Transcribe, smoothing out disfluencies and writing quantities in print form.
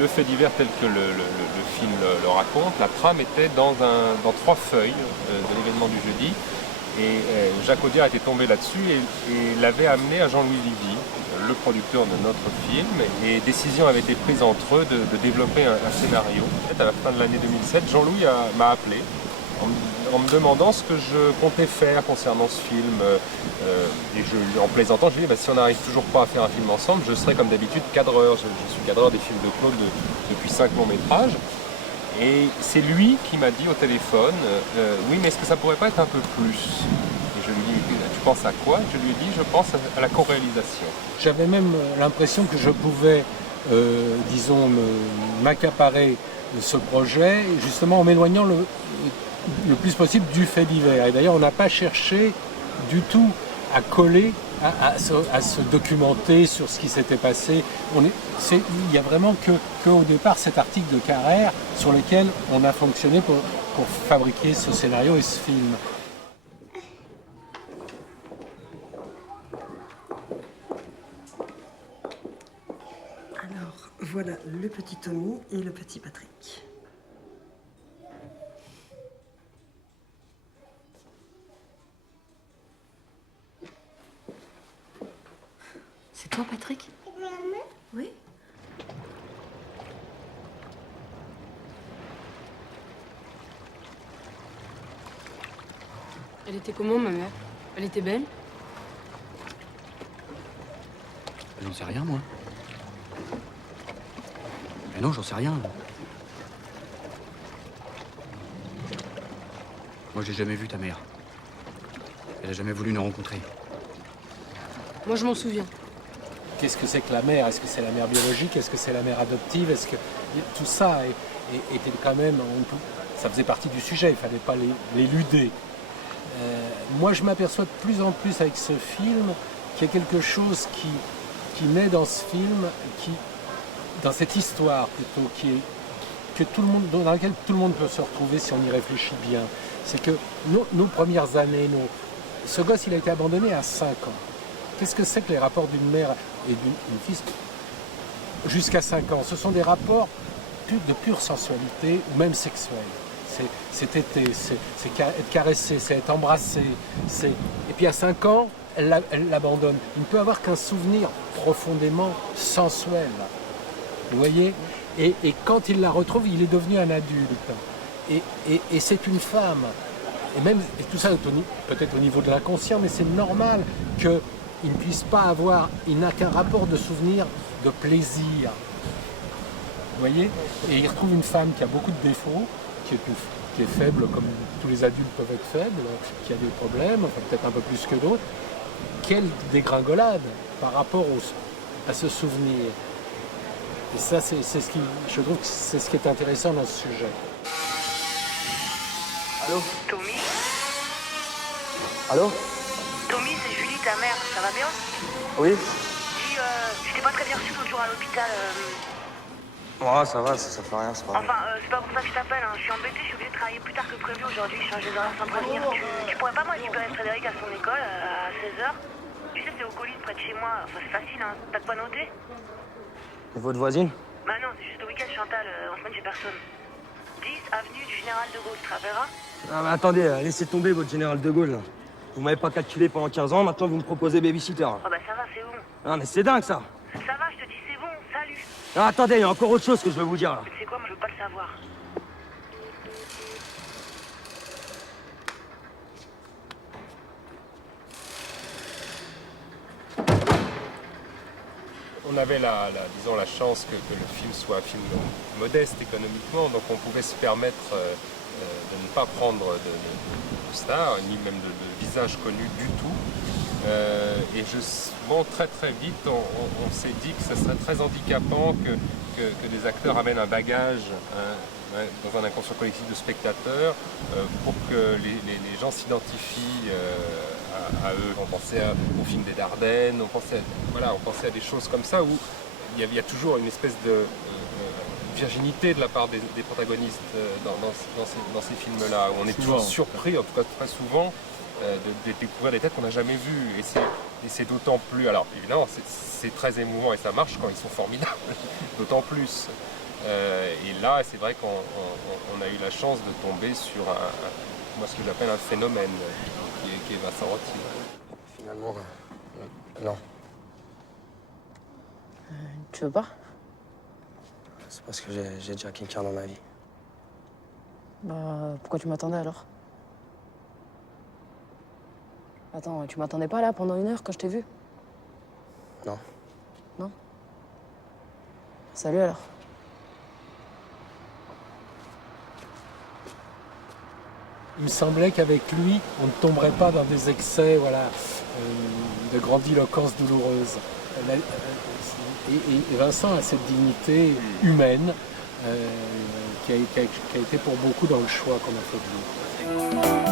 le fait divers tel que le film le raconte, la trame était dans 3 feuilles de l'événement du jeudi. Et Jacques Audiard était tombé là-dessus et l'avait amené à Jean-Louis Levy, le producteur de notre film. Et décision avait été prise entre eux de développer un scénario. À la fin de l'année 2007, Jean-Louis m'a appelé en me demandant ce que je comptais faire concernant ce film. En plaisantant, je lui ai dit, si on n'arrive toujours pas à faire un film ensemble, je serai comme d'habitude cadreur. Je suis cadreur des films de Claude depuis 5 longs métrages. Et c'est lui qui m'a dit au téléphone, oui, mais est-ce que ça pourrait pas être un peu plus? Et je lui ai dit, tu penses à quoi? Je lui ai dit, je pense à la co-réalisation. J'avais même l'impression que je pouvais, disons, m'accaparer de ce projet, justement en m'éloignant le plus possible du fait divers. Et d'ailleurs, on n'a pas cherché du tout à coller, à se documenter sur ce qui s'était passé. Il n'y a vraiment qu'au départ cet article de Carrère sur lequel on a fonctionné pour fabriquer ce scénario et ce film. Alors, voilà le petit Tommy et le petit Patrick. C'est toi, Patrick? Oui. Elle était comment, ma mère? Elle était belle? J'en sais rien, moi. Mais non, j'en sais rien. Moi, j'ai jamais vu ta mère. Elle a jamais voulu nous rencontrer. Moi, je m'en souviens. Qu'est-ce que c'est que la mère? Est-ce que c'est la mère biologique? Est-ce que c'est la mère adoptive? Est-ce que tout ça était quand même... Ça faisait partie du sujet, il ne fallait pas l'éluder. Moi, je m'aperçois de plus en plus avec ce film qu'il y a quelque chose qui naît dans ce film, dans cette histoire plutôt, dans laquelle tout le monde peut se retrouver si on y réfléchit bien. C'est que nos premières années, ce gosse, il a été abandonné à 5 ans. Qu'est-ce que c'est que les rapports d'une mère et d'une fille jusqu'à 5 ans? Ce sont des rapports de pure sensualité ou même sexuelle. C'est téter, c'est être caressé, c'est être embrassé. Et puis à 5 ans, elle l'abandonne. Il ne peut avoir qu'un souvenir profondément sensuel. Vous voyez? Et quand il la retrouve, il est devenu un adulte. Et c'est une femme. Et tout ça peut-être au niveau de l'inconscient, mais c'est normal qu'il ne puisse pas avoir, il n'a qu'un rapport de souvenir, de plaisir. Vous voyez? Et il retrouve une femme qui a beaucoup de défauts, qui est faible comme tous les adultes peuvent être faibles, qui a des problèmes, enfin, peut-être un peu plus que d'autres. Quelle dégringolade par rapport à ce souvenir. Et ça, je trouve que c'est ce qui est intéressant dans ce sujet. Allô? Tommy? Allô? Tommy, c'est Julie, ta mère, ça va bien? Oui? Dis, je t'ai pas très bien reçu l'autre jour à l'hôpital. Ouais, ça va, ça fait rien, c'est pas grave. Enfin, c'est pas pour ça que je t'appelle, hein. Je suis embêtée, je suis obligée de travailler plus tard que prévu aujourd'hui, je change les horaires sans prévenir. Tu pourrais pas me récupérer Frédéric à son école à 16h? Tu sais, c'est au colis près de chez moi, enfin c'est facile, hein. T'as de quoi noter? Et votre voisine? Bah non, c'est juste le week-end, Chantal, en semaine j'ai personne. 10 avenue du Général de Gaulle, tu te rappelleras? Ah mais attendez, laissez tomber votre général de Gaulle. Là. Vous m'avez pas calculé pendant 15 ans, maintenant vous me proposez babysitter. Oh bah ça va, c'est bon. Ah mais c'est dingue ça. Ça va, je te dis c'est bon, salut. Ah, attendez, il y a encore autre chose que je veux vous dire là. Tu sais quoi, moi je veux pas le savoir. On avait disons, la chance que le film soit un film modeste économiquement, donc on pouvait se permettre de ne pas prendre de stars, ni même de visage connu du tout. Et très très vite, on s'est dit que ce serait très handicapant que des acteurs amènent un bagage dans un inconscient collectif de spectateurs pour que les gens s'identifient à eux. On pensait au film des Dardennes, on pensait à des choses comme ça où il y a toujours une espèce de virginité de la part des protagonistes dans ces films-là. On est toujours surpris, en tout cas très souvent, de découvrir des têtes qu'on n'a jamais vues. Et c'est d'autant plus... Alors évidemment, c'est très émouvant et ça marche quand ils sont formidables, d'autant plus. Et là, c'est vrai qu'on a eu la chance de tomber sur moi, ce que j'appelle un phénomène, qui est Vincent Roty. Finalement, non. Tu veux pas? C'est parce que j'ai déjà quelqu'un dans ma vie. Bah, pourquoi tu m'attendais alors? Attends, tu m'attendais pas là pendant 1 heure quand je t'ai vu? Non. Non? Salut alors. Il me semblait qu'avec lui, on ne tomberait pas dans des excès de grandiloquence douloureuse. Et Vincent a cette dignité humaine qui a été pour beaucoup dans le choix qu'on a fait de lui.